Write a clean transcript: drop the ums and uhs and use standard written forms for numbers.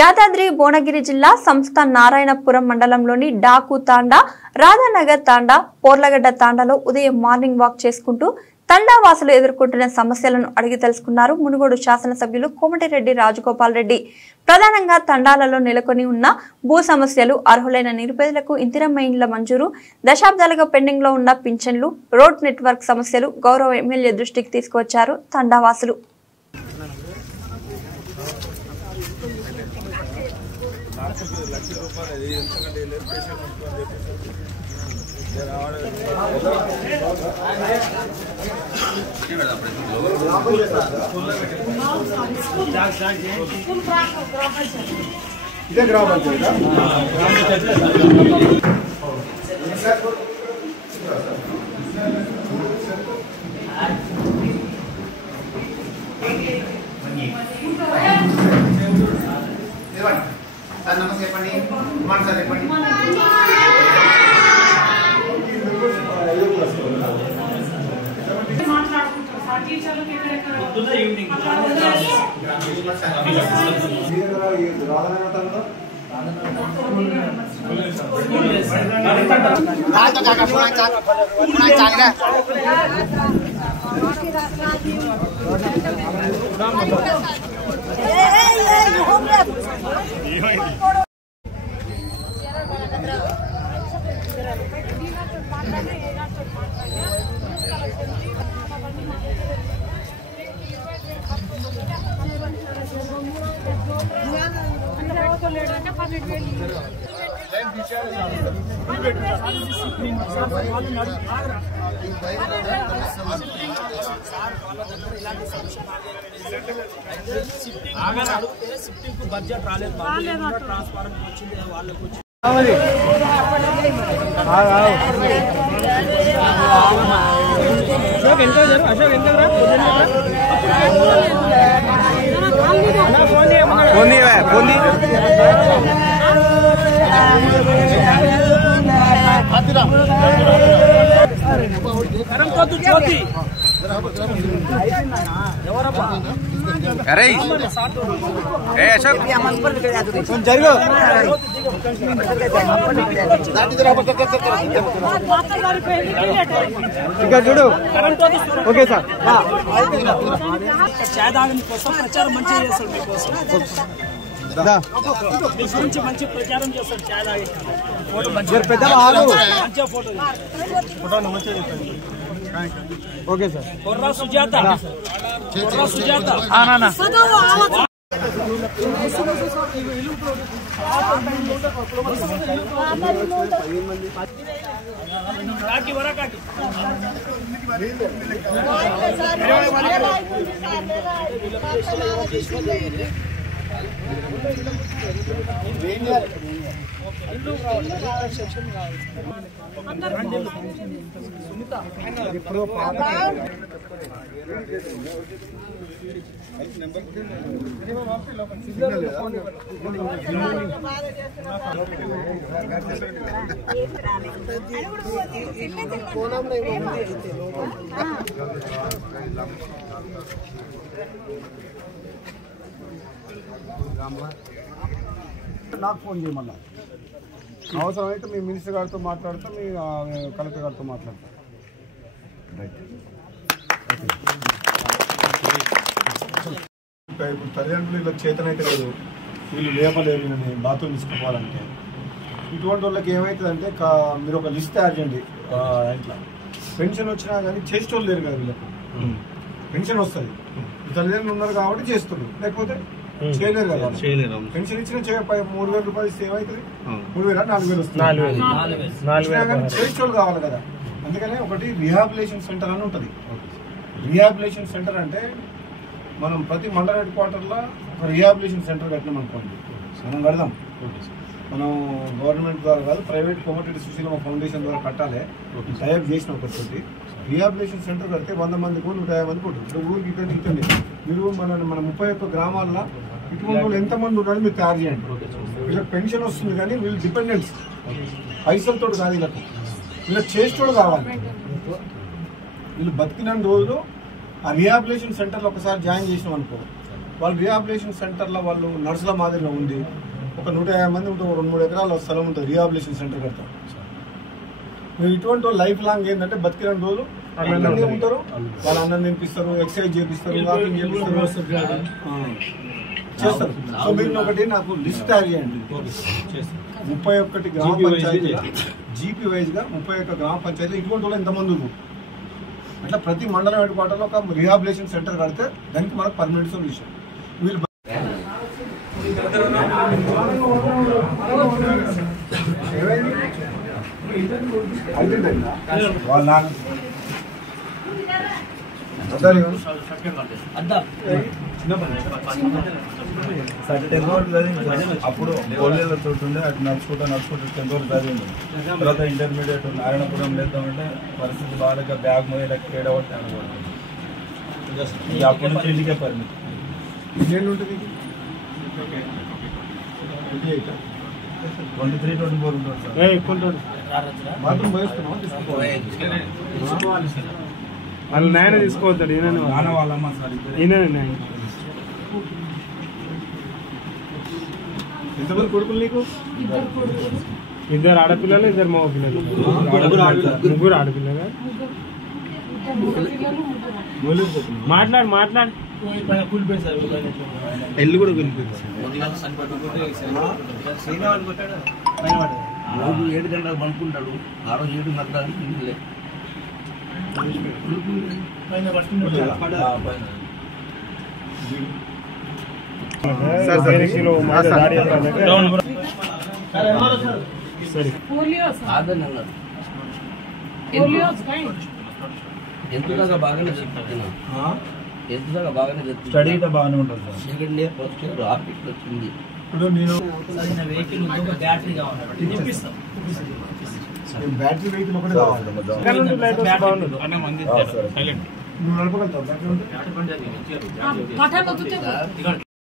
యాదాద్రి భువనగిరి జిల్లా సంస్థ నారాయణపురం మండలంలోని డాకు తాండా, రాధానగర్ తాండా, పోర్లగడ్డ తాండాలో ఉదయం మార్నింగ్ వాక్ చేసుకుంటూ తండావాసులు ఎదుర్కొంటున్న సమస్యలను అడిగి తెలుసుకున్నారు. మునుగోడు శాసనసభ్యులు కోమటిరెడ్డి రాజగోపాల్ రెడ్డి ప్రధానంగా తండాలలో నెలకొని ఉన్న భూ సమస్యలు, అర్హులైన నిరుపేదలకు ఇందిరమ్మ ఇండ్ల మంజూరు, దశాబ్దాలుగా పెండింగ్ లో ఉన్న పింఛన్లు, రోడ్ నెట్వర్క్ సమస్యలు గౌరవ ఎమ్మెల్యే దృష్టికి తీసుకువచ్చారు తండావాసులు. ఇదే గ్రామ పంచాయతీ సార్ నమస్తే చెప్పండి. కుమార్ సార్ చెప్పండి. బడ్జెట్ రాలేదు, ట్రాన్స్ఫార్మర్ వచ్చింది వాళ్ళకి వచ్చి అశోక్ ఎంత జ్యోతి అరే అశోక్ జరుగు ఇక్కడ చూడు. Okay sir. చాయ్ తాగని కోసం ప్రచారం మంచిగా చేస్తాడు, మీకోసం మీ గురించి మంచి ప్రచారం చేస్తాడు. చాయ్ తాగి పెద్ద మంచిగా ఫోటో ఓకే సార్. కొర్రా సుజాత కాటి వరా కాటి నాకు ఫోన్ చేయమన్నా. అవసరమైతే మీ మినిస్టర్ గారితో మాట్లాడతా, మీ కలెక్టర్ గారితో మాట్లాడతా. ఇప్పుడు తల్లిదండ్రులు ఇలా చేతనైతే లేదు, వీళ్ళు లేపలేరు, నేను బాత్రూమ్ తీసుకుపోవాలంటే ఇటువంటి వాళ్ళకి ఏమవుతుందంటే మీరు ఒక లిస్ట్ తయారు చేయండి. ఇట్లా పెన్షన్ వచ్చినా కానీ చేసేటోళ్ళు లేరు కదా, వీళ్ళకు పెన్షన్ వస్తుంది. తల్లిదండ్రులు ఉన్నారు కాబట్టి చేస్తున్నారు, లేకపోతే చేయలేరు కదా. పెన్షన్ ఇచ్చిన 3,000 రూపాయలు ఇస్తే ఏమవుతుంది? 3,000 4,000 వస్తుంది. చేసేటోళ్ళు కావాలి కదా. అందుకనే ఒకటి రిహాబిలేషన్ సెంటర్ అని ఉంటుంది. రిహాబిలేషన్ సెంటర్ అంటే మనం ప్రతి మండల హెడ్ క్వార్టర్లో ఒక రిహాబిలేషన్ సెంటర్ కట్టినాం అనుకోండి, మనం కడదాం. మనం గవర్నమెంట్ ద్వారా కాదు, ప్రైవేట్ కోమటిరెడ్డి సుశీలమ్మ ఫౌండేషన్ ద్వారా కట్టాలి. టైప్ చేసిన ఒకటి రిహాబిలేషన్ సెంటర్ కడితే 100 మందికి 150 మందికి ఉంటుంది. ఇప్పుడు ఊరికి ఇక్కడి మీరు మన 31 గ్రామాల్లో ఇటువంటి వాళ్ళు ఎంతమంది ఉండాలి మీరు తయారు చేయండి. వీళ్ళకి పెన్షన్ వస్తుంది కానీ వీళ్ళు డిపెండెంట్స్, పైసలతో కాదు. వీళ్ళకి చేసేటోడు కావాలి. వీళ్ళు బతికిన రోజులు ఆ రిహాబిలేషన్ సెంటర్లో ఒకసారి జాయిన్ చేసినాం అనుకో, వాళ్ళు రీహాబిలిటేషన్ సెంటర్లో వాళ్ళు నర్సుల మాదిరిగా ఉంది. ఒక 150 మంది ఉంటే 2-3 ఎకరాల స్థలం ఉంటుంది, రీహాబిలిటేషన్ సెంటర్ కడతాం. మీరు ఇటువంటి లైఫ్ లాంగ్ ఏంటంటే బతికిన రోజులు అన్నీ ఉంటారు. వాళ్ళు అన్నం తినిపిస్తారు, ఎక్సర్సైజ్ చేపిస్తారు, వాకింగ్ చేపిస్తారు, చేస్తారు. సో మీరు ఒకటి నాకు లిస్ట్ తయారు చేయండి. 31 గ్రామ పంచాయతీ జీపీ వైజ్గా 31 గ్రామ పంచాయతీ ఇటువంటి వాళ్ళు ఎంతమంది ఉన్నారు. అట్లా ప్రతి మండలం హెడ్ క్వార్టర్లో ఒక రీహాబిలిటేషన్ సెంటర్ కడితే దానికి మనకు పర్మనెంట్ సొల్యూషన్. వీళ్ళు అప్పుడు కోళ్ళతో ఉండే అటు నడుచుకుంటూ 10th వరకు చదివింది. తర్వాత ఇంటర్మీడియట్ నారాయణపురం లేదామంటే పరిస్థితి బాగా బ్యాగ్ మోయలకు తేడవట్టి అనుకోండి. అప్పటి నుంచి ఇంటికే పరిమితి. ఉంటుంది 23-24 ఉంటుంది సార్. బాత్రూమ్ పోయేస్తున్నాం వాళ్ళ నాయన తీసుకోవద్దాడు. నాన్న వాళ్ళమ్మ సార్ ఎంతమంది కొడుకులు నీకు? 2 ఆడపిల్లలు 2 మగ పిల్లలు. 3 ఆడపిల్లలు. మాట్లాడు ఎల్లు కూడా వెళ్ళిపోయింది. 7 గంటలకు పనుకుంటాడు. ఆ రోజు 7 గంటలకు ఇంటిలే ఎంతగా బాగానే చెప్తున్నా. ఎంతగా బాగానే చెప్తున్నా. స్టడీ బాగానే ఉంటుంది sir. Second year first year article వచ్చింది. ఇప్పుడు నేను బ్యాటరీ కావాలి, బ్యాటరీ వెహికల్ ఒకటి కావాలి. నువ్వు నడపగలుగుతావు?